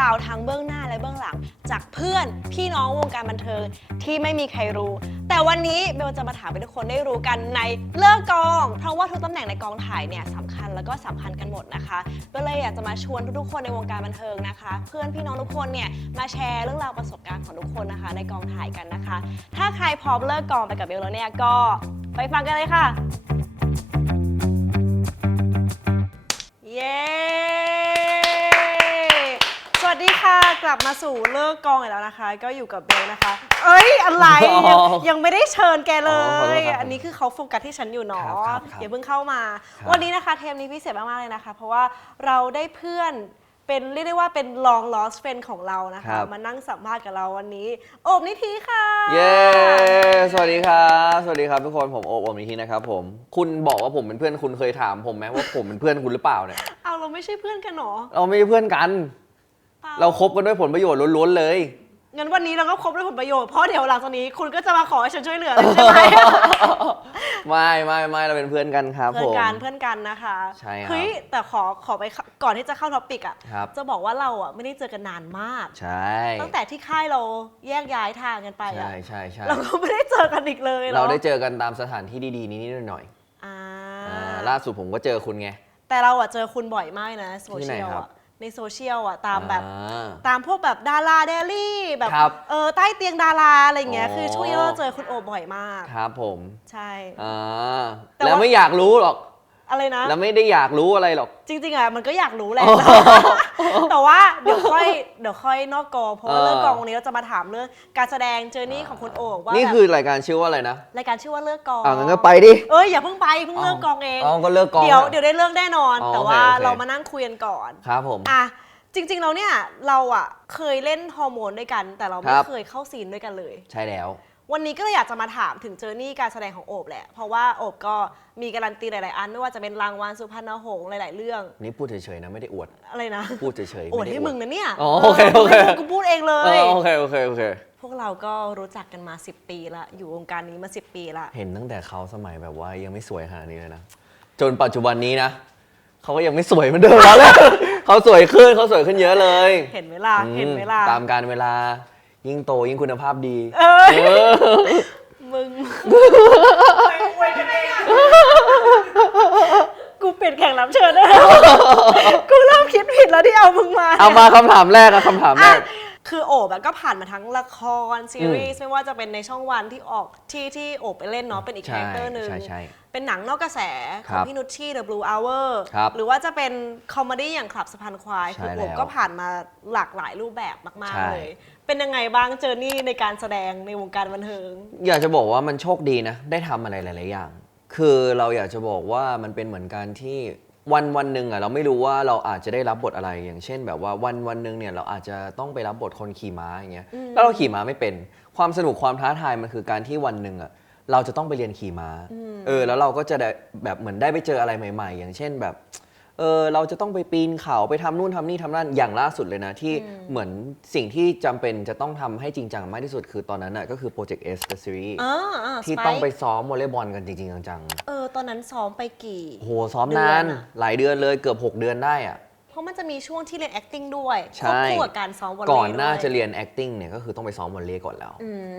ราวทั้งเบื้องหน้าและเบื้องหลัง จากเพื่อนพี่น้องวงการบันเทิงที่ไม่มีใครรู้ แต่วันนี้เบลจะมาถามให้ทุกคนได้รู้กันในเลิกกอง เพราะว่าทุกตำแหน่งในกองถ่ายเนี่ยสำคัญแล้วก็สัมพันธ์กันหมดนะคะก็เลยอยากจะมาชวนทุกๆคนในวงการบันเทิงนะคะ เพื่อนพี่น้องทุกคนเนี่ยมาแชร์เรื่องราวประสบการณ์ของทุกคนนะคะ ในกองถ่ายกันนะคะ ถ้าใครพร้อมเลิกกองไปกับเบลแล้วเนี่ยก็ไปฟังกันเลยค่ะ เย้ ค่ะ กลับมาสู่เลิกกองอีกแล้วนะคะ ก็อยู่กับเบลนะคะ เอ้ยอะไรอ๋อยังยังไม่ได้เชิญแกเลอ๋อขอโทย ษครับอันนี้คือเขาโฟกัสที่ฉันอยู่เนาะครับครับครับอย่าเพิ่งเข้ามา ครับวันนี้นะคะเทปนี้พิเศษมากๆเลยนะคะ เพราะว่าเราได้เพื่อนเป็นเรียกได้ว่าเป็น long lost friend ของเรานะคะครับมานั่งสัมภาษณ์กับเราวันนี้โอบนิธิค่ะ เย้ สวัสดีครับ สวัสดีครับทุกคน ผมโอบโอมนิธินะครับผม คุณบอกว่าผมเป็นเพื่อนคุณเคยถามผมไหมว่าผมเป็นเพื่อนคุณหรือเปล่าเนี่ย เอาเราไม่ใช่เพื่อนกันเหรอ เราไม่ใช่เพื่อนกัน ปล่เราคบกันด้วยผลประโยชน์ล้วนๆเลย งั้นวันนี้เราก็ครบด้วยผลประโยชน์เพราะเดี๋ยวหลังจากนี้คุณก็จะมาขอให้ฉันช่วยเหลือเลยใช่ไหม ไม่ไม่ไม่เราเป็นเพื่อนกันครับเพื่ผอนม กันเพื่อนกันนะคะใช่ครับเฮ้ยแต่ขอขอไปเข้าก่อนที่จะเข้าท็อปิกอะครับ จะบอกว่าเราอะไม่ได้เจอกันนานมาก ใช่ตั้งแต่ที่ค่ายเราแยกย้ายทางกันไปอะใช่ใช่ใช่เราก็ไม่ได้เจอกันอีกเลยนอะเราได้เจอกันตามสถานที่ดีๆนิดๆหน่อยอ่าๆอ่าล่าสุดผมก็เจอคุณไง แต่เราอะเจอคุณบ่อยมากนะโซที่เชีไหนยลครับ อะ ในโซเชียลอะตามแบบอ่า ตามพวกแบบดาราเดลี่แบบครับเออใต้เตียงดาราอะไรอย่างเงี้ยอ๋อ คือช่วงนี้เราเจอคุณโอบบ่อยมาก ครับผม ใช่ อ่าแต่ว่าแล้วไม่อยากรู้หรอก อะไรนะ แล้วไม่ได้อยากรู้อะไรหรอก จริงๆอะมันก็อยากรู้แหละ แต่ว่าเดี๋ยวค่อยเดี๋ยวค่อยนอกกองเพราะว่าเออเรื่องกองวันนี้เราจะมาถามเรื่องการแสดงเจอร์นี่ของคุณโอบว่านี่แบบคือรายการชื่อว่าอะไรนะ รายการชื่อว่าเลิกกองอ่างั้นก็ไปดิเอ้ยอย่าเพิ่งไปเพิ่งเลิกกองเองอ๋อก็เลิกกองเดี๋ยวอะเดี๋ยวได้เลิกแน่นอนอ๋อแต่ว่าโอเคโอเคเรามานั่งคุยกันก่อนครับผมอะจริงๆเราเนี่ยเราอะเคยเล่นฮอร์โมนด้วยกัน แต่เราไม่ครับเคยเข้าซีนด้วยกันเลย ใช่แล้ว วันนี้ก็เลยอยากจะมาถามถึงเจอร์นี่การแสดงของโอบแหละ เพราะว่าโอบก็มีการันตีหลาย ๆ อัน ไม่ว่าจะเป็นรางวัลสุพรรณหงส์หลาย ๆ เรื่อง นี่พูดเฉยๆนะไม่ได้อวด อะไรนะพูดเฉยๆโอดไม่ได้ให้มึงนะเนี่ยอ๋อโอเคโอเคไม่กูพูดเองเลเอย อโอเคโอเคโอเค พวกเราก็รู้จักกันมา 10 ปีละ อยู่วงการนี้มา 10 ปีละ เห็นตั้งแต่เขาสมัยแบบว่ายังไม่สวยขนาดนี้เลยนะ จนปัจจุบันนี้นะเขาก็ยังไม่สวยเหมือนเดิมแล้วเลยเขาสวยขึ้นเขาสวยขึ้นเยอะเลยเห็นเวลา อืมเห็นเวลา ตามการเวลา ยิ่งโตยิ่งคุณภาพดี เอ้ยเออมึงกูเปลี่ยนแข่งรับเชิญได้แล้ว กูเริ่มคิดผิดแล้วที่เอามึงมาเอามาคำถามแรกอะคำถามแรอะก คือโอบอะก็ผ่านมาทั้งละครซีรีส์ไม่ว่าจะเป็นในช่องวันที่ออกที่ที่โอบไปเล่นเนาะเป็นอีกใช่คาแรคเตอร์หนึ่งใช่ใช่เป็นหนังนอกกระแสขครัองบพี่นุชชี่ The Blue Hour ครับหรือว่าจะเป็นคอมเมดี้อย่างคลับสะพานควาย ใช่คือโอบแล้วก็ผ่านมาหลากหลายรูปแบบมาก ใช่ ๆ เลย เป็นยังไงบ้างเจอร์นี่ในการแสดงในวงการบันเทิง อยากจะบอกว่ามันโชคดีนะ ได้ทำอะไรหลาย ๆ อย่าง คือเราอยากจะบอกว่ามันเป็นเหมือนการที่วันวันหนึ่งอะเราไม่รู้ว่าเราอาจจะได้รับบทอะไรอย่างเช่น แบบว่าวันวันหนึ่งเนี่ยเราอาจจะต้องไปรับบทคนขี่ม้าอย่างเงี้ยแล้วเราขี่ม้าไม่เป็น ความสนุกความท้าทายมันคือการที่วันหนึ่งอะเราจะต้องไปเรียนขี่ม้า เออ แล้วเราก็จะได้แบบเหมือนได้ไปเจออะไรใหม่ ๆ อย่างเช่นแบบ เออเราจะต้องไปปีนเขาไปทำนู่นทำนี่ทำนั่นอย่างล่าสุดเลยนะ ที่เหมือนสิ่งที่จำเป็นจะต้องทำให้จริงจังมากที่สุดคือตอนนั้นน่ะก็คือ Project S The Series อ่าอ่าที่ Spike ต้องไปซ้อมวอลเลย์บอลกันจริง ๆ จังเออ ตอนนั้นซ้อมไปกี่ ๆโหซ้อมเดือนนานอะ หลายเดือนเลยเกือบ 6 เดือนได้อะ เพราะมันจะมีช่วงที่เรียน acting ด้วยใช่ควบคู่กับการซ้อมวอลเลย์ก่อนหน้าด้วยจะเรียน acting เนี่ยก็คือต้องไปซ้อมวอลเลย์ก่อนแล้ว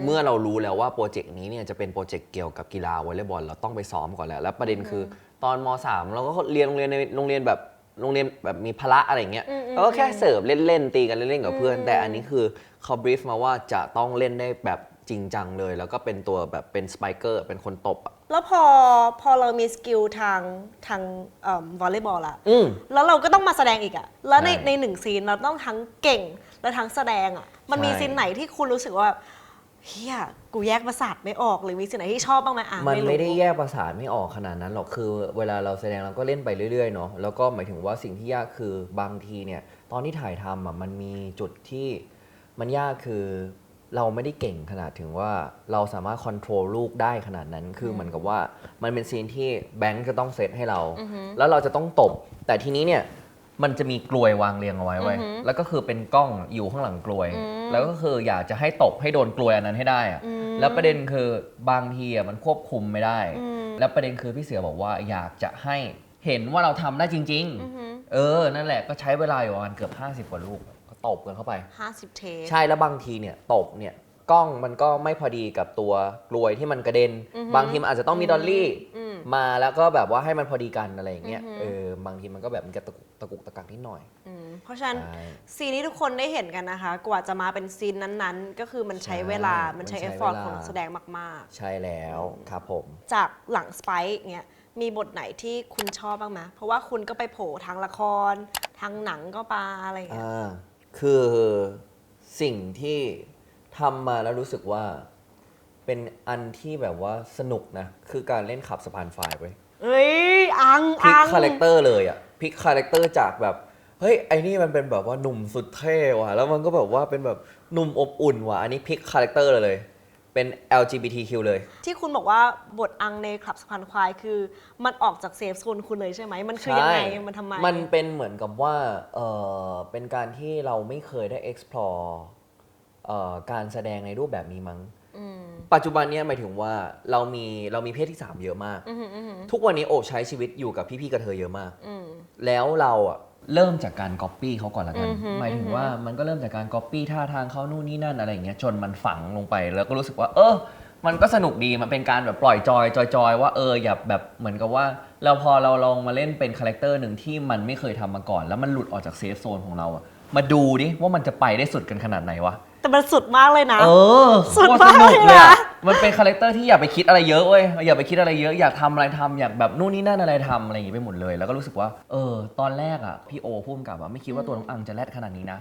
เมื่อเรารู้แล้วว่าโปรเจกต์นี้เนี่ยจะเป็นโปรเจกต์เกี่ยวกับกีฬาวอลเลย์บอลเราต้องไปซ้อมก่อนแล้ว แล้วประเด็นคือ ตอนม .3 เราก็เรียนโรงเรียนในโรงเรียนแบบโรงเรียนแบบมีพละอะไรอย่างเงี้ยเราก็แค่เสิร์ฟเล่นๆตีกันเล่นๆกับเพื่อน แต่อันนี้คือเขาบรีฟมาว่าจะต้องเล่นได้แบบจริงจังเลย แล้วก็เป็นตัวแบบเป็นสไปเกอร์เป็นคนตบอะแล้วพอพอเรามีสกิลทางทางวอลเลย์บอลละอืม แล้วเราก็ต้องมาแสดงอีกอะแล้วในใช่ในหนึ่งซีนเราต้องทั้งเก่งและทั้งแสดงอะมันมีใช่ ซีนไหนที่คุณรู้สึกว่าแบบ เฮียกูแยกประสาทไม่ออกหรือมีซีนไหนที่ชอบบ้างไหมอะมันรู้ไม่ได้แยกประสานไม่ออกขนาดนั้นหรอกคือเวลาเราแสดงเราก็เล่นไปเรื่อยๆเนาะแล้วก็หมายถึงว่าสิ่งที่ยากคือบางทีเนี่ย ตอนที่ถ่ายทำอะมันมีจุดที่มันยากคือเราไม่ได้เก่งขนาดถึงว่าเราสามารถค o n t r o l ลูกได้ขนาดนั้นคือเหมือนกับว่ามันเป็นซีนที่แบงค์จะต้องเซตให้เราแล้วเราจะต้องตบ แต่ทีนี้เนี่ย มันจะมีกลวยวางเรียงเอาไว้ไว้ยแล้วก็คือเป็นกล้องอยู่ข้างหลังกลวยแล้วก็คืออยากจะให้ตบให้โดนกลวยอันนั้นให้ได้อะแล้วประเด็นคือบางทีอะมันควบคุมไม่ได้แล้วประเด็นคือพี่เสือบอกว่าอยากจะให้เห็นว่าเราทำได้จริงๆเออ นั่นแหละก็ใช้เวลาอยู่ประมาณเกือบ 50 กว่าลูกโก็ตบกันเข้าไป50เทคใช่แล้วบางทีเนี่ยตบเนี่ย กล้องมันก็ไม่พอดีกับตัวกลวยที่มันกระเด็น อือฮึ บางทีมันอาจจะต้องมีดอลลี่ อืม มาแล้วก็แบบว่าให้มันพอดีกันอะไรอย่างเงี้ยอือฮึ เออบางทีมันก็แบบมันกระตุกตะกุกตะกักนิดหน่อยอืมเพราะฉะนั้น ใช่ ซีนที่ทุกคนได้เห็นกันนะคะ กว่าจะมาเป็นซีนนั้นๆ ก็คือมันใช้เวลาใช่มันใช้มันใช้เอฟฟอร์ตเวลา ของนักแสดงมาก ใช่แล้วครับผม ๆ จากหลังสไปค์เนี่ยมีบทไหนที่คุณชอบบ้างไหมเพราะว่าคุณก็ไปโผล่ทางละคร ทางหนังก็ปาอะไรอย่างเงี้ย อ่าคือสิ่งที่ ทำมาแล้วรู้สึกว่าเป็นอันที่แบบว่าสนุกนะ คือการเล่นขับสะพานไฟไว้ยเอ้ยอังพลิกอังคาแรคเตอร์เลยอะพลิกคาแรคเตอร์จากแบบเฮ้ยไอ้นี่มันเป็นแบบว่าหนุ่มสุดเท่ว่ะแล้วมันก็แบบว่าเป็นแบบหนุ่มอบอุ่นว่ะอันนี้พลิกคาแรคเตอร์เลย เป็น LGBTQ เลย ที่คุณบอกว่าบทอังในคลับสะพานควายคือ มันออกจากเซฟโซนคุณเลยใช่ไหมมันคือยังไง ใช่มันทำไม มันเป็นเหมือนกับว่าเออเป็นการที่เราไม่เคยได้ explore เอ่อ การแสดงในรูปแบบนี้มั้งอืมปัจจุบันเนี้ยหมายถึงว่าเรามีเรามีเพศที่ 3 เยอะมากอืมอืมทุกวันนี้โอบใช้ชีวิตอยู่กับพี่ๆกระเทยเยอะมากอืมแล้วเราอะเริ่มจากการก๊อปปี้เขาก่อนละกันอือฮึหมายถึงอือฮึว่ามันก็เริ่มจากการก๊อปปี้ท่าทางเขานู่นนี่นั่นอะไรอย่างเงี้ยจนมันฝังลงไป แล้วก็รู้สึกว่า เออ มันก็สนุกดีมันเป็นการแบบปล่อยจอยจอยๆว่าเอออย่าแบบเหมือนกับว่า เราพอเราลองมาเล่นเป็นคาแรคเตอร์หนึ่งที่มันไม่เคยทำมาก่อน แล้วมันหลุดออกจากเซฟโซนของเราอะมาดูดิว่ามันจะไปได้สุดกันขนาดไหนวะ แต่มันสุดมากเลยนะ เออสุดโคตรสนุกมากเลยเลยอะนะมันเป็นคาแรคเตอร์ที่อย่าไปคิดอะไรเยอะเว้ยอย่าไปคิดอะไรเยอะอยากทำอะไรทำอยากแบบนู่นนี่นั่นอะไรทำอะไรอย่างงี้ไปหมดเลย แล้วก็รู้สึกว่า เออ ตอนแรกอะพี่โอพุ่มกับอะไม่คิดว่าตัวน้องอังจะแรดขนาดนี้นะ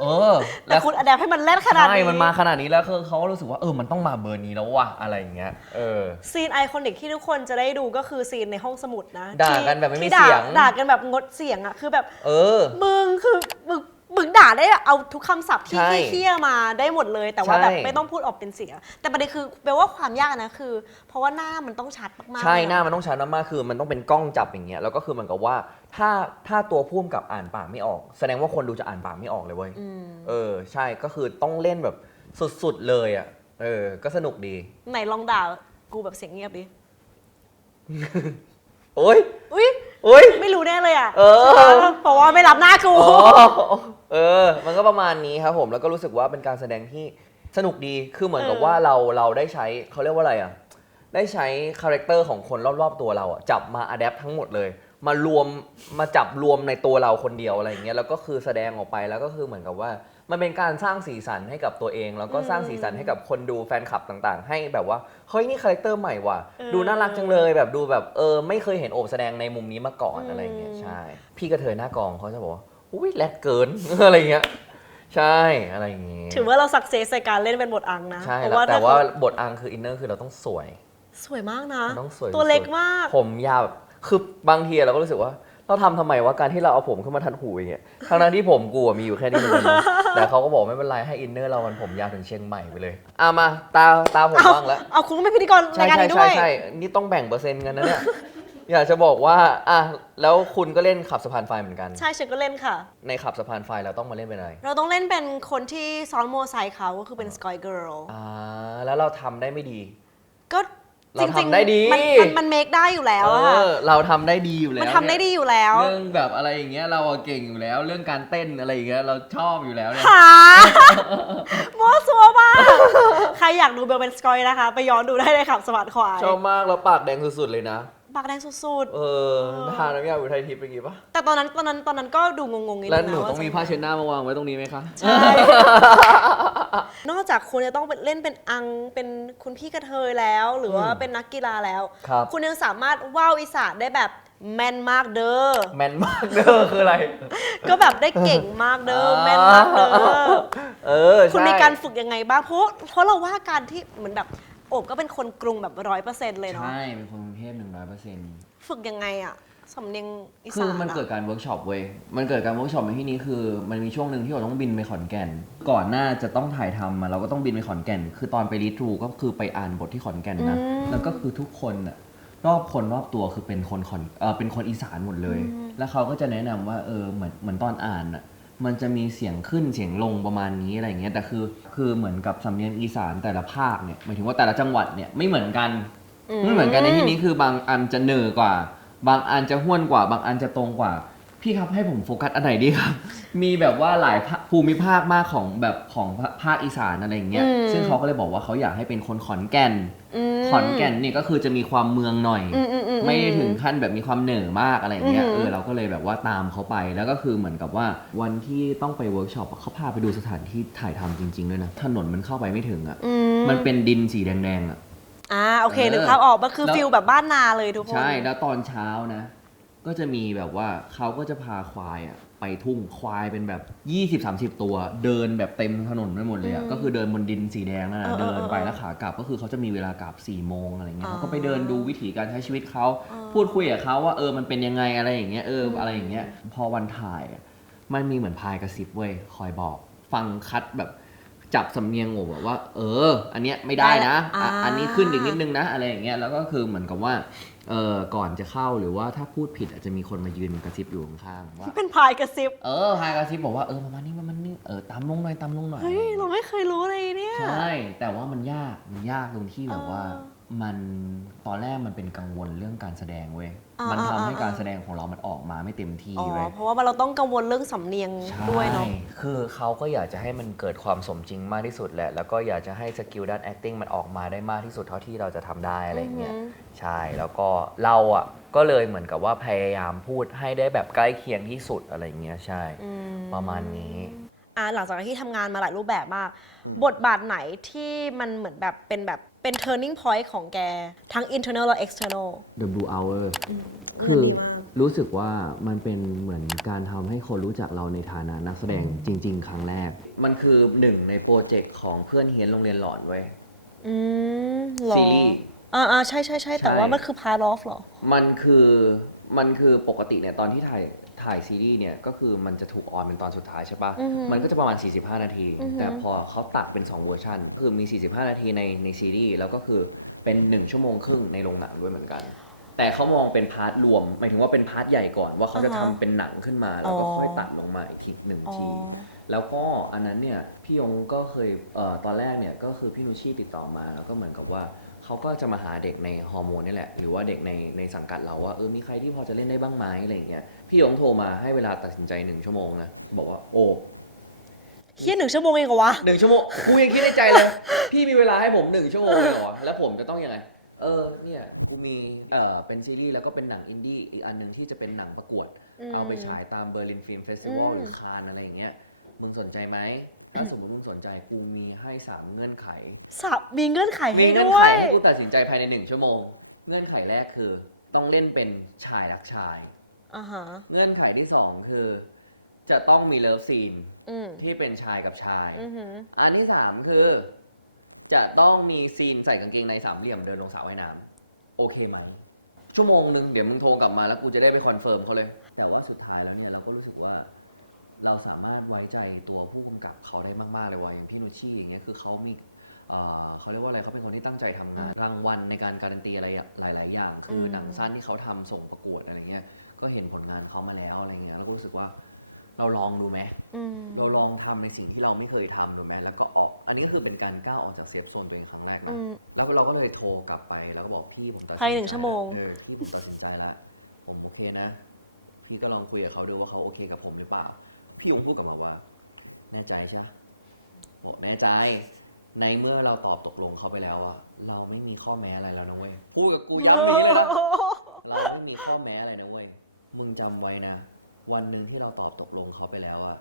เออแต่คุณอดแอปให้มันเล่นขนาดใช่ นี้ มันมาขนาดนี้แล้วคือเขาก็รู้สึกว่าเออ มันต้องมาเบอร์นี้แล้วว่ะอะไรอย่างเงี้ย เออ ซีนไอคอนิกที่ทุกคนจะได้ดูก็คือซีนในห้องสมุดนะด่าที่กันแบบไม่มีที่ด่าเสียง ด่ากันแบบงดเสียงอะคือแบบ เออ มึงคือมึง มึงด่าได้เอาทุกคำศัพท์ที่ใช่เคี้ยๆมาได้หมดเลย แต่ว่าแบบใช่ไม่ต้องพูดออกเป็นเสียง แต่ประเด็นคือแปลว่าความยากนะคือ เพราะว่าหน้ามันต้องชัดมากๆใช่เลยหน้ามันต้องชัดมากๆคือ มันต้องเป็นกล้องจับอย่างเงี้ยแล้วก็คือเหมือนกับว่าถ้าถ้าตัวพุ่มกับอ่านปากไม่ออก แสดงว่าคนดูจะอ่านปากไม่ออกเลยเว้ยอืมเออ ใช่ก็คือต้องเล่นแบบสุดๆเลยอะเออ ก็สนุกดี ไหนลองด่ากูแบบเสียงเงียบดิ โอ้ยอุ้ยโอ้ย ไม่รู้แน่เลยอะเออ เพราะว่าไม่รับหน้ากู อ๋อเออ มันก็ประมาณนี้ครับผมแล้วก็รู้สึกว่าเป็นการแสดงที่สนุกดีคือเหมือนกับเออ ว่าเราเราได้ใช้เขาเรียกว่าอะไรอะได้ใช้คาแรคเตอร์ของคนรอบๆตัวเราอะจับมาอัดแอปทั้งหมดเลย มารวมมาจับรวมในตัวเราคนเดียวอะไรอย่างเงี้ยแล้วก็คือแสดงออกไปแล้วก็คือเหมือนกับว่า มันเป็นการสร้างสีสันให้กับตัวเอง แล้วก็สร้างสีสันให้กับคนดูแฟนคลับต่างๆ ให้แบบว่าเฮ้ยนี่คาแรคเตอร์ใหม่ว่ะเออดูน่ารักจังเลยแบบดูแบบเออไม่เคยเห็นโอบแสดงในมุมนี้มาก่อนอะไรอย่างเงี้ยใช่ พี่กระเทยหน้ากองเขาจะบอกว่าอุ้ยแรดเกิน อะไรเงี้ยใช่อะไรอย่างงี้ถือว่าเราสักเซสในการเล่นเป็นบทอังนะใช่เพราะแล้วว่าแต่ถ้ว่าเขบทอังคืออินเนอร์คือเราต้องสวย สวยมากนะเราต้องสวยตัวเล็กสุดมาก ผมยาวแบบคือบางทีเราก็รู้สึกว่า เราทำทำไมว่าการที่เราเอาผมขึ้นมาทันหูอย่างเงี้ยทั้งนั้นที่ผมกูอะมีอยู่แค่นี้เหมือนกันเนอะแต่เขาก็บอกไม่เป็นไรให้อินเนอร์เรามันผมยาวถึงเชียงใหม่ไปเลยอะมาตาตาผมเอาบ้างแล้วเอาคุณก็เป็นพิธีกรใช่รายการใช่นี้ด้ใช่วย ใช่นี่ต้องแบ่งเปอร์เซ็นต์กันนะเนี่ย อยากจะบอกว่าอะแล้วคุณก็เล่นขับสะพานไฟเหมือนกัน ใช่ฉันก็เล่นค่ะ ในขับสะพานไฟเราต้องมาเล่นเป็นอะไรเราต้องเล่นเป็นคนที่ซ้อนโมอไซค์เขาก็คือเป็นสกอยเกิร์ลอ่าแล้วเราทำได้ไม่ดี ก็ เราจริงทำได้ดีมันมันมันเมคได้อยู่แล้วเออะค่ะอเราทำได้ดีอยู่แล้วมันทำได้ดีอยู่แล้วเรื่องแบบอะไรอย่างเงี้ยเราอะเก่งอยู่แล้ว เรื่องการเต้นอะไรอย่างเงี้ยเราชอบอยู่แล้วเนี่ยหา มั่วซัวมากใครอยากดูเบลเป็นสกอยนะคะ ไปย้อนดูได้เลยขับสวัสดควาย ชอบมากแล้วปากแดงสุดๆเลยนะ ปากแดงสุดเออทานน้ำยาอุทัยทิพย์เป็นไงปะๆ แต่ตอนนั้นตอนนั้นตอนนั้นก็ดูงงๆนิดแล้วนึงหนูนะต้องมีผ้าเช็ดหน้ามาวางไว้ตรงนี้ไหมคะ ใช่ นอกจากคุณจะต้องเป็นเล่นเป็นอังเป็นคุณพี่กระเทยแล้ว หรือว่าอืมเป็นนักกีฬาแล้วครับคุณยังสามารถว่าวอีสานได้แบบแมนมากเด้อ แมนมากเด้อคืออะไรก็แบบได้เก่งมากเด้อแมนมากเด้อ เออคุณใช่ มีการฝึกยังไงบ้างเพราะเพราะเราว่าการที่เหมือนแบบโอบก็เป็นคนกรุงแบบร้อยเปอร์เซ็นต์เลยเนาะ ใช่ เป็นคนกรุงเทพหนึ่งร้อยเปอร์เซ็นต์ฝึกยังไงอะสำเนียงอีคืสาอนมันอะเกิดการเวิร์กช็อปเว้ย มันเกิดการเวิร์กช็อปในที่นี้คือ มันมีช่วงหนึ่งที่เราต้องบินไปขอนแก่น ก่อนหน้าจะต้องถ่ายทำมาเราก็ต้องบินไปขอนแก่น คือตอนไปรีทรูก็คือไปอ่านบทที่ขอนแก่นนะ แล้วก็คือทุกคนอะรอบคนรอบตัวคือเป็นคนขอนเออเป็นคนอีสานหมดเลย แล้วเขาก็จะแนะนำว่าเออเหมือนเหมือนตอนอ่านอะ มันจะมีเสียงขึ้นเสียงลงประมาณนี้อะไรอย่างเงี้ยแต่คือคือเหมือนกับสำเนียงอีสานแต่ละภาคเนี่ยหมายถึงว่าแต่ละจังหวัดเนี่ยไม่เหมือนกันไม่เหมือนกันในที่นี้คือบางอันจะเหนือกว่า บางอันจะห้วนกว่า บางอันจะตรงกว่า พพี่ครับให้ผมโฟกัสอันไหนดีครับ มีแบบว่าหลายภาภูมิภาคมากของแบบของภาคอีสานอะไรอย่างเงี้ย อืม ซึ่งเขาก็เลยบอกว่าเขาอยากให้เป็นคนขอนแก่น มขอนแก่นเนี่ยก็คือจะมีความเมืองหน่อย อืมอืมอืมไม่ได้ถึงขั้นแบบมีความเหน่อมากอะไรอย่างเงี้ย อือหือ เออเราก็เลยแบบว่าตามเขาไป แล้วก็คือเหมือนกับว่าวันที่ต้องไปเวิร์กช็อปอะเขาพาไปดูสถานที่ถ่ายทำจริง ๆ ด้วยนะ ถนนมันเข้าไปไม่ถึงอะ อืมันเป็นดินสีแดงๆอะ อ่าโอเคเออนึกภาพออกมันคือแล้ว ฟิลแบบบ้านนาเลยทุกคน ใช่ แล้วตอนเช้านะ ก็จะมีแบบว่าเขาก็จะพาควายอะไปทุ่งควายเป็นแบบ 20-30 ตัว เดินแบบเต็มถนนไปหมดเลยอะอืมก็คือเดินบนดินสีแดงนั่นเอนะอเออเดินไปเออแล้วขากลับก็คือเขาจะมีเวลากลับ4ี่โมงอะไรเงี้ยอ๋อเขาก็ไปเดินดูวิถีการใช้ชีวิตเขาอ๋อพูดคุยกับเขาว่าเออมันเป็นยังไงอะไรอย่างเงี้ยเอออมอะไรอย่างเงี้ยพอวันถ่ายอะมันมีเหมือนพายกระซิบเว้ยคอยบอก ฟังคัดแบบจับสำเนียงโง่แบบว่า เออ อันเนี้ยไม่ได้นะอะอันนี้ขึ้นอีกนิดนึงนะอะไรอย่างเงี้ยแล้วก็คือเหมือนกับว่า เออก่อนจะเข้าหรือว่าถ้าพูดผิดอาจจะมีคนมายืนกระซิบอยู่ข้างๆว่า เป็นพายกระซิบ เออพายกระซิบบอกว่าเออประมาณนี้ประมาณนี้เออตามลงหน่อยตามลงหน่อยเฮ้ย เราไม่เคยรู้เลยเนี่ย ใช่ แต่ว่ามันยากมันยากตรงที่แบบว่า เออ มันตอนแรกมันเป็นกังวลเรื่องการแสดงเว้ย อ่ามัมันทำให้อ่า การแสดงของเรามันออกมาไม่เต็มที่อ๋อ เว้ยเพราะว่าเราต้องกังวลเรื่องสำเนียงใช่ด้วยเนาะคือเขาก็อยากจะให้มันเกิดความสมจริงมากที่สุดแหละ แล้วก็อยากจะให้สกิลด้าน acting มันออกมาได้มากที่สุดเท่าที่เราจะทำได้อะไรอย่างเงี้ย อือหือ ใช่ แล้วก็เราอะก็เลยเหมือนกับว่าพยายามพูดให้ได้แบบใกล้เคียงที่สุดอะไรอย่างเงี้ย ใช่ อืมประมาณนี้ อ่าหลังจากที่ทำงานมาหลายรูปแบบมาก บทบาทไหนที่มันเหมือนแบบเป็นแบบ เป็น turning point ของแก ทั้ง internal และ external The Blue Hour คือรู้สึกว่ามันเป็นเหมือนการทำให้คนรู้จักเราในฐานะนักแสดงจริง ๆ ครั้งแรก มันคือหนึ่งในโปรเจกต์ของเพื่อนเฮียนโรงเรียนหลอนไว้ย อืมหรอซีรีส์ อ่าอ่าใช่ใช่ใช่แต่ใช่ว่ามันคือ part of เหรอ มันคือมันคือปกติเนี่ยตอนที่ถ่าย ถ่ายซีรีส์เนี่ยก็คือมันจะถูกออนเป็นตอนสุดท้ายใช่ปะอือฮึมันก็จะประมาณ 45 นาที อือฮึ แต่พอเขาตัดเป็น 2 เวอร์ชันคือมี 45 นาทีในในซีรีส์แล้วก็คือเป็น 1 ชั่วโมงครึ่งในโรงหนังด้วยเหมือนกัน แต่เขามองเป็นพาร์ทรวมหมายถึงว่าเป็นพาร์ทใหญ่ก่อนว่าเขาจะทำเป็นหนังขึ้นมา แล้วก็ค่อยตัดลงมาอีกทีหนึ่งอ๋อ ที แล้วก็อันนั้นเนี่ยพี่ยงก็เคยเอ่อตอนแรกเนี่ยก็คือพี่นุชชีติดต่อมาแล้วก็เหมือนกับว่า เขาก็จะมาหาเด็กในฮอร์โมนนี่แหละ หรือว่าเด็กในในสังกัดเราว่าเออมีใครที่พอจะเล่นได้บ้างไหมอะไรอย่างเงี้ยพี่ยงโทรมาให้เวลาตัดสินใจหนึ่งชั่วโมงนะบอกว่าโอ้เฮียหนึ่งชั่วโมงเองเหรอวะหนึ่งชั่วโมงกูยังคิดในใจเลย พี่มีเวลาให้ผมหนึ่งชั่วโมงเลยเหรอแล้วผมจะต้องยังไง เออเนี่ยกูมีเออเป็นซีรีส์แล้วก็เป็นหนังอินดี้อีกอันหนึ่งที่จะเป็นหนังประกวดอืมเอาไปฉายตามเบอร์ลินฟิล์มเฟสติวัลอืมหรือคานอะไรอย่างเงี้ยมึงสนใจไหม ถ้าสมมติมึงสนใจกูมีให้สามเงื่อนไข สับมีเงื่อนไขมีให้เงื่อนด้วไขย ให้กูตัดสินใจภายในหนึ่งชั่วโมง เงื่อนไขแรกคือ ต้องเล่นเป็นชายรักชาย อ่าฮะ เงื่อนไขที่สองคือ จะต้องมีเลิฟซีนอืมที่เป็นชายกับชาย อือหืออันที่สามคือ จะต้องมีซีนใส่กางเกงในสามเหลี่ยมเดินลงสระว่ายน้ำโอเคไหม ชั่วโมงหนึ่งเดี๋ยวมึงโทรกลับมาแล้วกูจะได้ไปคอนเฟิร์มเขาเลย แต่ว่าสุดท้ายแล้วเนี่ยเราก็รู้สึกว่า เราสามารถไว้ใจตัวผู้กำกับเขาได้มาก ๆ เลยว่ะอย่างพี่นุชชี่อย่างเงี้ยคือเขามีเอ่อเขาเรียกว่าอะไรเขาเป็นคนที่ตั้งใจทำงาน รางวัลในการการันตีอะไรหลาย ๆ อย่าง คืออม หนังสั้นที่เขาทำส่งประกวดอะไรเงี้ยก็เห็นผลงานเขามาแล้วอะไรเงี้ยแล้วก็รู้สึกว่าเราลองดูไหม อืม เราลองทำในสิ่งที่เราไม่เคยทำดูไหมแล้วก็ออก อันนี้ก็คือเป็นการก้าวออกจากเซฟโซนตัวเองครั้งแรกนะอืม แล้วเราก็เลยโทรกลับไปแล้วก็บอกพี่ผมตัดสิภายในหนึ่งชั่วโมง เออพี่ผมตัดสินใจแล้วผมโอเคนะ พี่ก็ลองคุยกับเขาดูว่าเขาโอเคกับผมหรือเปล่า พี่ยงพูดกลับมาว่า แน่ใจใช่ปะบอกแน่ใจ ในเมื่อเราตอบตกลงเขาไปแล้วอะเราไม่มีข้อแม้อะไรแล้วนะเว้ยพูดกับกูย้ำนี้เลยนะเราไม่มีข้อแม้อะไรนะเว้ยมึงจำไว้นะ วันหนึ่งที่เราตอบตกลงเขาไปแล้วอะ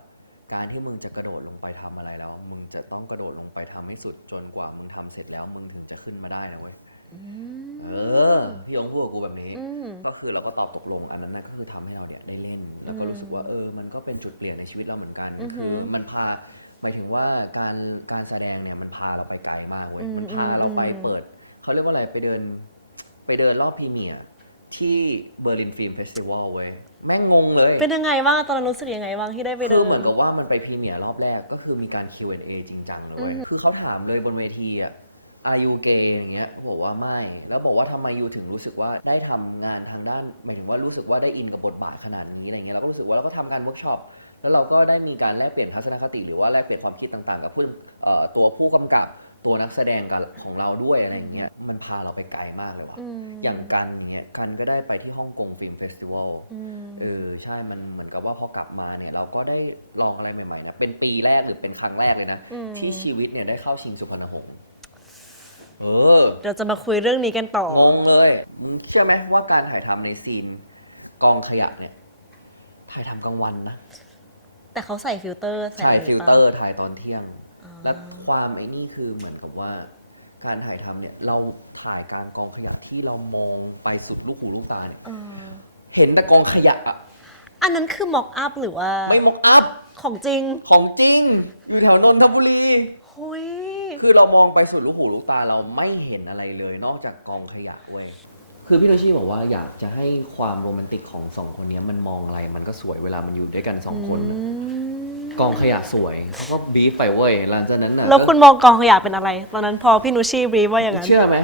การที่มึงจะกระโดดลงไปทำอะไรแล้ว มึงจะต้องกระโดดลงไปทำให้สุดจนกว่ามึงทำเสร็จแล้ว มึงถึงจะขึ้นมาได้นะเว้ยอืม เออ พี่ยงพูดกับกูแบบนี้อืมก็คือเราก็ตอบตกลงอันนั้นนะก็คือทำให้เราเนี่ยได้เล่น แล้วก็รู้สึกว่าเออ มันก็เป็นจุดเปลี่ยนในชีวิตเราเหมือนกันอือหืคืออมันพาหมายถึงว่าการการแสดงเนี่ยมันพาเราไปไกลมากเว้ยอืมมันพาเราไปอืมเปิด เขาเรียกว่าอะไรไปเดิน ไปเดินรอบพรีเมียร์ที่เบอร์ลินฟิล์มเฟสติวัลเว้ยแม่งงงเลย เป็นยังไงบ้างตอนนั้นรู้สึกยังไงบ้างที่ได้ไปเดิคือนเหมือนกับว่ามันไปพรีเมียร์รอบแรกก็คือมีการ Q&A จริงจังเลยเว้ยอือฮึคือเขาถามเลยบนเวทีอะ อายุเกย์อย่างเงี้ยเขาบอกว่าไม่ แล้วบอกว่าทำไมยูถึงรู้สึกว่าได้ทำงานทางด้านหมายถึงว่ารู้สึกว่าได้อินกับบทบาทขนาดนี้อะไรเงี้ยเราก็รู้สึกว่าเราก็ทำการเวิร์กช็อปแล้วเราก็ได้มีการแลกเปลี่ยนทัศนคติ หรือว่าแลกเปลี่ยนความคิดต่างๆ กับผู้เอ่อตัวผู้กำกับตัวนักแสดงกับของเราด้วยอะไรอย่างเงี้ยมันพาเราไปไกลมากเลยว่ะอืมอย่างกันเนี้ยกันก็ได้ไปที่ฮ่องกงฟิล์มเฟสติวัล อืม เออใช่มันเหมือนกับว่าพอกลับมาเนี่ยเราก็ได้ลองอะไรใหม่ๆนะเป็นปีแรกหรือเป็นครั้งแรกเลยนะ อืม ที่ชีวิตเนี่ยได้เข้าชิงสุพรรณหงษ์ เออ เราจะมาคุยเรื่องนี้กันต่อ งงเลยมึงเชื่อไหมว่าการถ่ายทำในซีนกองขยะเนี่ย ถ่ายทำกลางวันนะ แต่เขาใส่ฟิลเตอร์ใส่ถ่ายอะไรฟิลปะเตอร์ถ่ายตอนเที่ยงอ่าและความไอ้นี่คือเหมือนกับว่า การถ่ายทำเนี่ย เราถ่ายการกองขยะที่เรามองไปสุดลูกหูลูกตาเนี่ย เออเห็นแต่กองขยะอะอันนั้นคือม็อกอัพหรือว่าไม่มองอัพของจริงของจริง อยู่แถวนนทบุรี หุย คือเรามองไปสุดลูกหูลูกตาเราไม่เห็นอะไรเลยนอกจากกองขยะเว้ยคือพี่โนชิบอกว่าอยากจะให้ความโรแมนติกของสองคนเนี้ยมันมองอะไรมันก็สวยเวลามันอยู่ด้วยกันสองคนอะกองขยะสวยเขาก็บีฟไปเว้ยหลังจากนั้นน่ะแล้วคุณมองกองขยะเป็นอะไร ตอนนั้นพอพี่นุชชีบรีฟว่าอย่างนั้น เชื่อไหม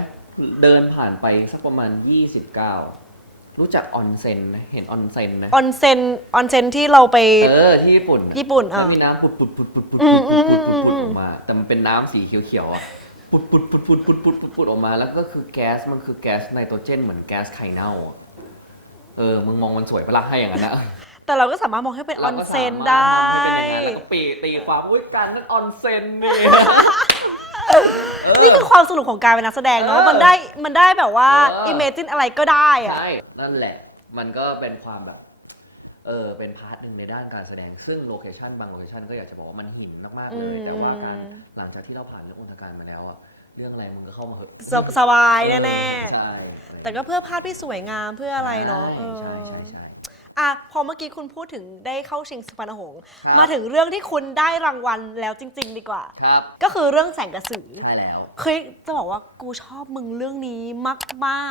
เดินผ่านไปสักประมาณ 29 รู้จักออนเซ็นไหมเห็นออนเซ็นไหมออนเซนออนเซนที่เราไป เออที่ญี่ปุ่นญี่ปุ่นอะ มันมีน้ำปุดปุดปุดปุดปุดอืปุมดปุดปุดอืปุดมอืมออกมา แต่มันเป็นน้ำสีเขียวๆอะปุดปุดปุดปุดปุดปุดปุดปุดออกมา แล้วก็คือแก๊สมันคือแก๊สไนโตรเจนเหมือนแก๊สไข่เน่าอะเออมึงมองมันสวยปะล่ะให้อย่างนั้นนะแต่เราก็สามารถมองให้เป็นอเราอนก็เซนสามารถได้ทำให้เป็นอย่างนั้นแล้วก็ปีตีความอุ้ยการนั่นออนเซนนี่ นี่คือความสนุกของการเป็นนักแสดงเนาะ เออมันได้ มันได้แบบว่า เอออิมเมจินอะไรก็ได้อะ ใช่นั่นแหละ มันก็เป็นความแบบ เออ เป็นพาร์ทหนึ่งในด้านการแสดง ซึ่งโลเคชันบางโลเคชันก็อยากจะบอกว่ามันหินมากๆเลยแต่ว่าการหลังจากที่เราผ่านเรื่องอุนทการมาแล้วอะเรื่องอะไรมึงก็เข้ามาเหอะสบสบายแน่เออใช่ๆ แต่ก็เพื่อภาพที่สวยงามเพื่ออะไรเนาะเออใช่ใช่ใช่ อะพอเมื่อกี้คุณพูดถึงได้เข้าชิงสุพรรณหงษ์ครับ มาถึงเรื่องที่คุณได้รางวัลแล้วจริง ๆ ดีกว่า ครับก็คือเรื่องแสงกระสือใช่แล้วเคยจะบอกว่ากูชอบมึงเรื่องนี้มา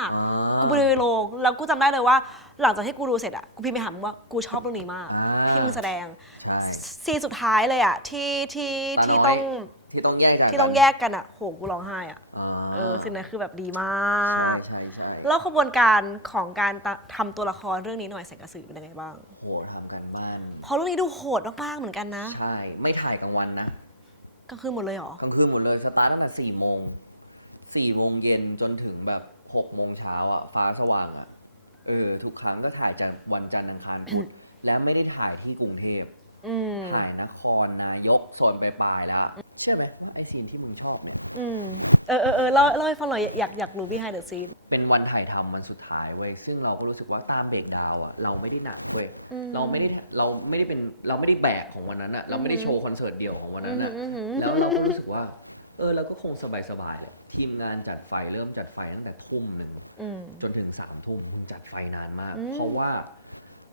กอ๋อๆกูไปดูในโรงแล้วกูจำได้เลยว่า หลังจากที่กูดูเสร็จอะกูพิมพ์ไปหามึงว่ากูชอบเรื่องนี้มาก อ่า ที่มึงแสดง ใช่ ซีนสุดท้ายเลยอะที่ที่ตาที่น้อยต้อง ที่ต้องแยกกันที่ต้องแยกกันอะโหกูร้องไห้อะอ่าเออซีนนั้นคือแบบดีมใช่าก ใช่ใช่แล้วขบวนการของการตะทำตัวละครเรื่องนี้หน่อยแสงกระสือเป็นยังไงบ้างโหทำกันบ้าน เพราะเรื่องนี้ดูโหดมากๆเหมือนกันนะใช่ ไม่ถ่ายกลางวันนะ ก็คือหมดเลยเหรอ กลางคืนหมดเลยสตาร์ทตั้งแต่สี่โมงสี่โมงเย็นจนถึงแบบหกโมงเช้าอะ ฟ้าสว่างอะ เออ ทุกครั้งก็ถ่ายจากวันจันทร์อังคารพุธ แล้วไม่ได้ถ่ายที่กรุงเทพ อืม ถ่ายนครนายกโซนปลายๆแล้วเชื่อไหมว่าไอซีนที่มึงชอบเนี่ยอืมเออเออเออเล่าเล่าให้ฟังหน่อยอยากอยากรู้ behind the scene เป็นวันถ่ายทำวันสุดท้ายเว้ยซึ่งเราก็รู้สึกว่าตามเบรกดาวน์อะเราไม่ได้หนักเว้ยอืมเราไม่ได้เราไม่ได้เป็นเราไม่ได้แบกของวันนั้นอะเราไม่ได้โชว์คอนเสิร์ตเดี่ยวของวันนั้นอะ อืมอืมอืมแล้วเราก็รู้สึกว่า เออเราก็คงสบายๆแหละทีมงานจัดไฟเริ่มจัดไฟตั้งแต่ทุ่มหนึ่งอืม จนถึงสามทุ่มมึงจัดไฟนานมาก อืม เพราะว่า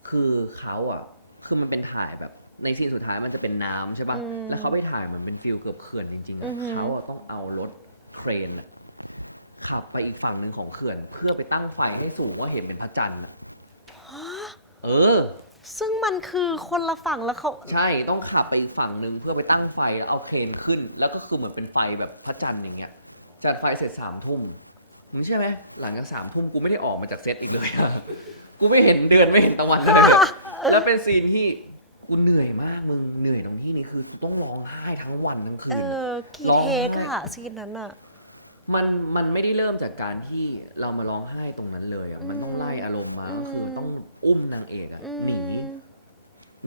คือเขาอะ คือมันเป็นถ่ายแบบ ในซีนสุดท้ายมันจะเป็นน้ำใช่ปะแล้วเขาไปถ่ายเหมือนเป็นฟิลเกือบเขื่อนจริงๆอะเขาอะต้องเอารถเครนอะขับไปอีกฝั่งหนึ่งของเขื่อน เพื่อไปตั้งไฟให้สูงว่าเห็นเป็นพระจันทร์อะเออ ซึ่งมันคือคนละฝั่งแล้วเขาใช่ต้องขับไปอีกฝั่งหนึ่งเพื่อไปตั้งไฟแล้วเอาเครนขึ้น แล้วก็คือเหมือนเป็นไฟแบบพระจันทร์อย่างเงี้ย จัดไฟเสร็จสามทุ่มมึงเชื่อไหมหลังจากสามทุ่มกูไม่ได้ออกมาจากเซตอีกเลยอะ กูไม่เห็นเดือนไม่เห็นตะวันเลย แล้วเป็นซีนที่ กูเหนื่อยมากมึงเหนื่อยตรงที่นี้คือกูต้องร้องไห้ทั้งวันทั้งคืเอนอกี่ร้องเทไห้คอะซีนนั้นอะมันมันไม่ได้เริ่มจากการที่เรามาร้องไห้ตรงนั้นเลยอะ มันต้องอืมไล่อารมณ์มาอืมก็คือต้องอุ้มนางเอกอะอืมหนี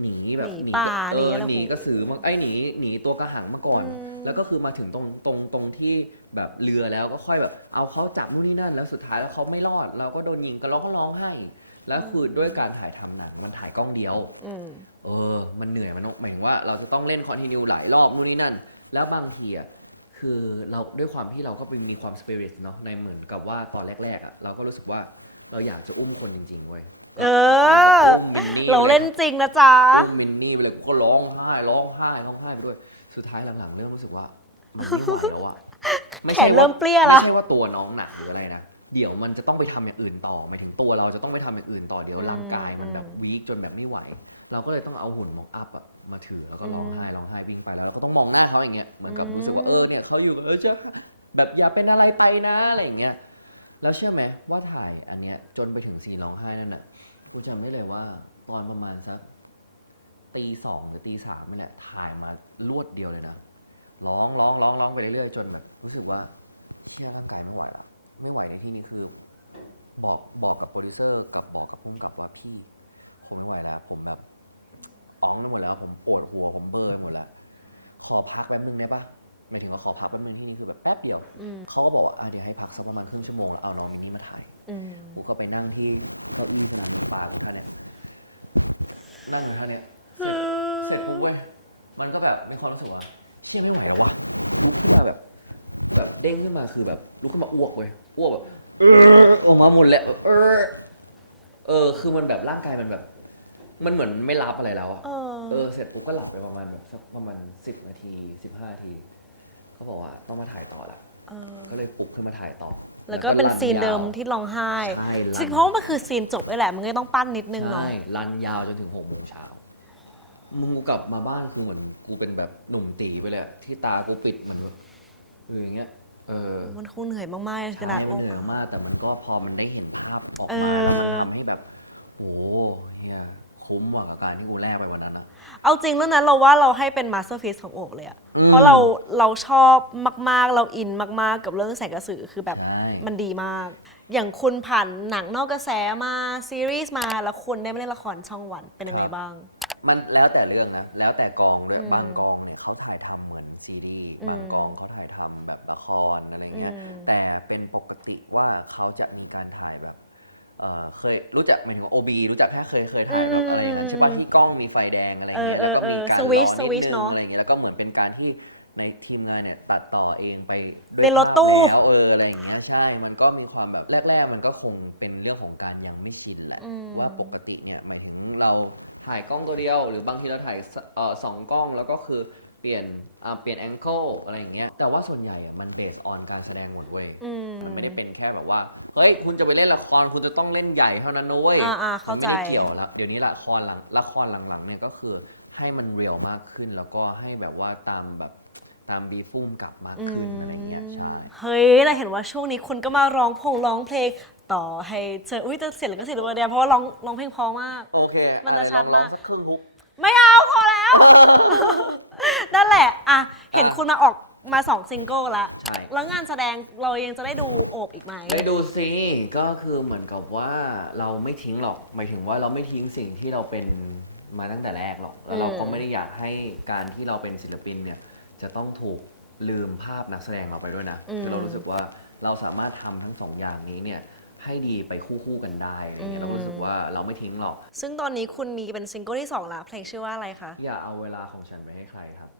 หนีแบบหนีหนีป่าเอหนีออะไรหนีกระสือมาไอ้ยหนีหนีตัวกระหังมาก่อนอืมแล้วก็คือมาถึงตรงตรงตรงที่แบบเรือแล้วก็ค่อยแบบ เอาเขาจับนู่นนี่นั่น แล้วสุดท้ายแล้วเขาไม่รอด เราก็โดนยิงกันเราก็ร้องไห้ แล้วคือด้วยการถ่ายทำหนังมันถ่ายกล้องเดียวอืมเออ มันเหนื่อยมันหมายถึงว่าเราจะต้องเล่นคอนติเนียหลายรอบนู่นนี่นั่น แล้วบางทีอะคือเราด้วยความที่เราก็เป็นมีความสปิริตเนาะในเหมือนกับว่าตอนแรกๆอะเราก็รู้สึกว่าเราอยากจะอุ้มคนจริงๆเว้ยเอออุ้มมินนี่เราเล่นจริงนะจ๊ะอุ้มมินนี่ไปเลยกูก็ร้องไห้ร้องไห้ร้องไห้ไปด้วยสุดท้ายหลังๆเริ่มรู้สึกว่ามันไม่ไหวแล้วอะไม่แขใช่นว่าเริ่มเปรี้ยละไม่ใช่ว่าตัวน้องหนักหรืออะไรนะ เดี๋ยวมันจะต้องไปทำอย่างอื่นต่อหมายถึงตัวเราจะต้องไปทำอย่างอื่นต่อเดี๋ยวร่างกายมันแบบอืมวีคจนแบบไม่ไหว เราก็เลยต้องเอาหุ่นมองอัพอะมาถือแล้วก็ร้องไห้ร้องไห้วิ่งไปแล้วเราก็ต้องมองหน้าเขาอย่างเงี้ยเหมือนกับรู้สึกว่าเออเนี่ยเขาอยู่เออเชื่อแบบอย่าเป็นอะไรไปนะอะไรอย่างเงี้ยแล้วเชื่อไหมว่าถ่ายอันเนี้ยจนไปถึงซีนร้องไห้นั่นน่ะกูจำได้เลยว่า ตอนประมาณสักตีสองหรือตีสามนี่แหละถ่ายมารวดเดียวเลยนะร้องร้องร้องร้องไปเรื่อยๆจนแบบรู้สึกว่าเที่ยร่างกายไม่ไหวละ ไม่ไหวในที่นี้คือ บอกบอกกับโปรดิวเซอร์กับบอกกับพุ่มกับว่าพี่ ผมไม่ไหวแล้วผมแบบอ๋องไปหมดแล้ว ผมปวดหัวผมเบลอร์ไปหมดแล้วขอพักแป๊บนึงได้ปะหมายถึงว่าขอพักแป๊บนึงที่นี่คือแบบแป๊บเดียวอืมเขาก็บอกว่าอะเดี๋ยวให้พักสักประมาณครึ่งชั่วโมงแล้วเอาน้องมินนี่มาถ่ายอืมกูก็ไปนั่งที่เก้าอี้สนามตกปลาทุกท่านเลยนั่งอยู่ท่านเนี้ยเสร็จปุ๊บเว้ยมันก็แบบมีความรู้สึกว่าเชี่ยไม่ไหวแล้วลุกขึ้นมาแบบ แบบเด้งขึ้นมาคือแบบลุกขึ้นมาอ้วกเว้ยอ้วกแบบเออออกมาหมดแหละเออ เออ คือมันแบบร่างกายมันแบบ มันเหมือนไม่รับอะไรแล้วอะเออ เออเสร็จปุ๊บก็หลับไปประมาณแบบสักประมาณสิบนาทีสิบห้านาทีเขาบอกว่าต้องมาถ่ายต่อละเออ ก็เลยปลุกขึ้นมาถ่ายต่อแล้วก็เป็นซีนเดิมที่ร้องไห้ใช่จริงเพราะว่ามันคือซีนจบด้วยแหละมันก็ต้องปั้นนิดนึงเนาะ ใช่รันยาวจนถึงหกโมงเช้ามึงกูกลับมาบ้านคือเหมือนกูเป็นแบบหนุ่มตีไปเลยอะที่ตากูปิดเหมือนแบบ คืออย่างเงี้ยเออมันคงเหนื่อยมากๆขนาดใช่โอ้มันเหนื่อยมาก แต่มันก็พอมันได้เห็นภาพออกเอมาอแล้วมันทำให้แบบโอ้เฮียคุ้มว่ะกับการที่กูแลกไปวันนั้นนะเอาจริงเรื่องนั้นเราว่าเราให้เป็นมาสเตอร์ i ี e ของโอกเลยอะอืมเพราะเราเราชอบมากๆ เราอินมากๆ กับเรื่องแสงกระสือคือแบบใช่มันดีมาก อย่างคุณผ่านหนังนอกกระแสมาซีรีส์มาแล้วคุณได้มาเล่นละครช่องวันเป็นยังไงบ้าง มันแล้วแต่เรื่องนะแล้วแต่กองด้วย อืมบางกองเนี่ยเขาถ่ายทำเหมือนซีรีส์อืมบางกองเขาถ่ายทำแบบละครอะไรเงี้ย อืม แต่เป็นปกติว่าเขาจะมีการถ่ายแบบ เออเคยรู้จักหมายถึงว่าโอบีรู้จักแค่เคยเคยถ่ายแบบอะไรอย่างเงี้ยใช่ป่ะที่กล้องมีไฟแดงอะไรเออเงี้ยเออแล้วก็มีการเออสวิตช์รอสวิตช์ดงเนอะอะไรอย่างเงี้ยแล้วก็เหมือนเป็นการที่ในทีมงานเนี่ยตัดต่อเองไปด้วยในรถตู้ ภาพแล้วเอออะไรอย่างเงี้ยใช่ มันก็มีความแบบแรก ๆ มันก็คงเป็นเรื่องของการยังไม่ชินแหละ อืม ว่าปกติเนี่ยหมายถึงเรา ถ่ายกล้องตัวเดียว หรือบางทีเราถ่ายสเอ่อสองกล้องแล้วก็คือเปลี่ยนอ่าเปลี่ยนแองเกิลอะไรอย่างเงี้ยแต่ว่าส่วนใหญ่อะมันเบสออนการแสดงหมดเว้ยอืมมันไม่ได้เป็นแค่แบบว่าเฮ้ยคุณจะไปเล่นละครคุณจะต้องเล่นใหญ่เท่านั้นนะเว้ย อ่าอ่าเข้าใจ มันไม่ได้เกี่ยวแล้วเดี๋ยวนี้ละครหลังละครหลังๆเนี่ยก็คือให้มันเรียลมากขึ้น แล้วก็ให้แบบว่าตามแบบตามบีฟุ้งกลับมากขึ้นอะไรอย่างเงี้ยใช่ เฮ้ย เราเห็นว่าช่วงนี้คุณก็มาร้องพงร้องเพลง ต่อให้เจออุ้ยจะเสียงก็เสียงตัวเดียวเพราะว่าร้องร้องเพลงเพอมาก โอเคมันจะชัดมากลองสักครึ่งฮุก ไม่เอาพอแล้ว นั่นแหละ อะ เห็นคุณมาออกมาสองซิงเกิลละใช่ แล้วงานแสดงเรายังจะได้ดูโอบอีกไหม ไปดูซิก็คือเหมือนกับว่าเราไม่ทิ้งหรอกหมายถึงว่าเราไม่ทิ้งสิ่งที่เราเป็นมาตั้งแต่แรกหรอก แล้วเราก็ไม่ได้อยากให้การที่เราเป็นศิลปินเนี่ย จะต้องถูกลืมภาพนักแสดงเราไปด้วยนะอืมคือเรารู้สึกว่าเราสามารถทำทั้งสองอย่างนี้เนี่ย ให้ดีไปคู่ๆกันได้อะไรเงี้ยอืมเรารู้สึกว่าเราไม่ทิ้งหรอก ซึ่งตอนนี้คุณมีเป็นซิงเกิลที่สองละเพลงชื่อว่าอะไรคะ อย่าเอาเวลาของฉันไปให้ใครครับ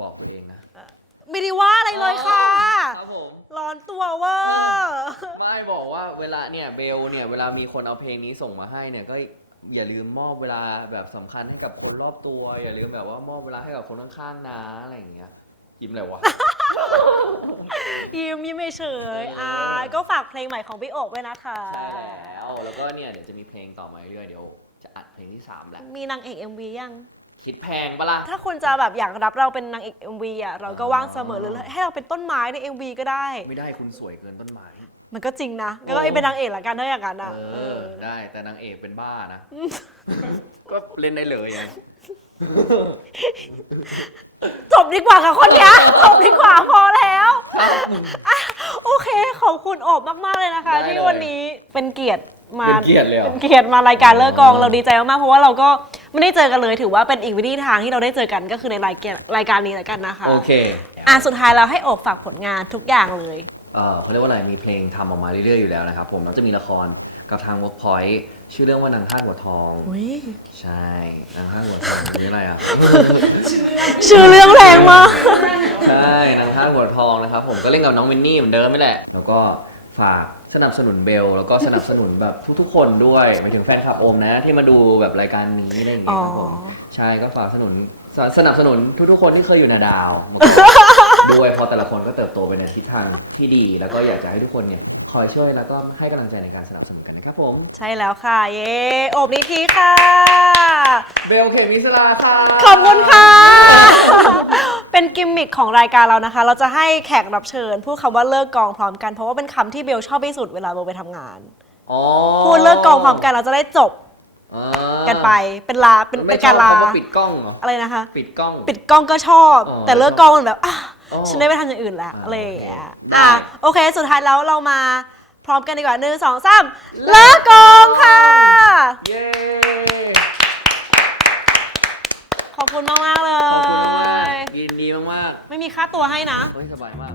บอกตัวเองนะ ไม่ได้ว่าอะไรเลยค่ะครับผมร้อนตัวเวอร์ไม่บอกว่าเวลาเนี่ยเบลเนี่ยเวลามีคนเอาเพลงนี้ส่งมาให้เนี่ยก็อย่าลืมมอบเวลาแบบสำคัญให้กับคนรอบตัว อย่าลืมแบบว่ามอบเวลาให้กับคนข้างๆนะอะไรอย่างเงี้ยยิ้มอะไรวะ ยิ้มยิ้มเฉยๆเอออ่อ่าก็ฝากเพลงใหม่ของพี่โอบไว้นะคะ ใช่แล้วแล้วก็เนี่ยเดี๋ยวจะมีเพลงต่อมาเรื่อยๆเดี๋ยวจะอัดเพลงที่ 3 แล้ว มีนางเอก MV ยัง คิดแพงปะล่ะ ถ้าคุณจะแบบอยากรับเราเป็นนางเอก MV อะเราก็ว่างเสมอหรือให้เราเป็นต้นไม้ใน MV ก็ได้ ไม่ได้คุณสวยเกินต้นไม้ มันก็จริงนะโอ้ก็เป็นนางเอกละกันถ้าอย่างนั้นอะเอเอออ ได้แต่นางเอกเป็นบ้านะ ก็เล่นได้เลยอะจบดีกว่าค่ะคนเนี้ยจบดีกว่าพอแล้วครับ โอเคขอบคุณโอบมากๆเลยนะคะ ได้ที่เลยวันนี้เป็นเกียรติมาเป็นเกียรติเลยเหรอเป็นเกียรติมารายการเลิกกองอ๋อ เราดีใจมากๆเพราะว่าเราก็ไม่ได้เจอกันเลยถือว่าเป็นอีกวิธีทางที่เราได้เจอกันก็คือในรายการรายการนี้แล้วกันนะคะ โอเค อะสุดท้ายเราให้โอบฝากผลงานทุกอย่างเลย เออเขาเรียกว่าอะไรมีเพลงทำออกมาเรื่อยๆอยู่แล้วนะครับผมแล้วจะมีละครกับทาง Workpoint ชื่อเรื่องว่านางท่าสหัวทอง อุ้ยใช่นางท่าสหัวทองนี่อะไรอะ ชื่อเรื่องแรงมาก ใช่นางท่าสหัวทองนะครับผมก็เล่นกับน้องมินนี่เหมือนเดิมไม่แหละ แล้วก็ฝากสนับสนุนเบล แล้วก็สนับสนุนแบบทุกๆ คนด้วยหมายถึงแฟนคลับโอมนะที่มาดูแบบรายการนี้อะไรอย่างเงี้ยครับผมอ๋อ ใช่ก็ฝากสนุนสสนับสนุนทุกๆ คนที่เคยอยู่นาดาว ด้วยเพราะแต่ละคนก็เติบโตไปในทิศทางที่ดี แล้วก็อยากจะให้ทุกคนเนี่ยคอยช่วยแล้วก็ให้กำลังใจในการสนับสนุนกันนะครับผมใช่แล้วค่ะ เย้โอบนิธีค่ะ เบลเขมิสลาค่ะ ขอบคุณค่ะ เป็นกิมมิคของรายการเรานะคะ เราจะให้แขกรับเชิญ พูดคำว่าเลิกกองพร้อมกัน เพราะว่าเป็นคำที่เบลชอบที่สุดเวลาเบลไปทำงานอ๋อพูดเลิกกองพร้อมกันเราจะได้จบอ่ากันไปเป็นลาเป็นไม่เป็นชกาอบรลาคำว่าปิดกล้องเหรออะไรนะคะ ปิดกล้อง ปิดกล้องก็ชอบ อ๋อ แต่เลิกกองมันแบบอะโอ้ ฉันได้ไปทำอย่างอื่นแล้วอ่าอะไรอย่างเงี้ยโอเคได้อะโอเค สุดท้ายแล้วเรามาพร้อมกันดีกว่าหนึ่งสองสามเลิกกองค่ะ เย้ ขอบคุณมาก ๆ เลยขอบคุณมากๆยินดีมากไม่มีค่าตัวให้นะ ๆเฮ้ยสบายมาก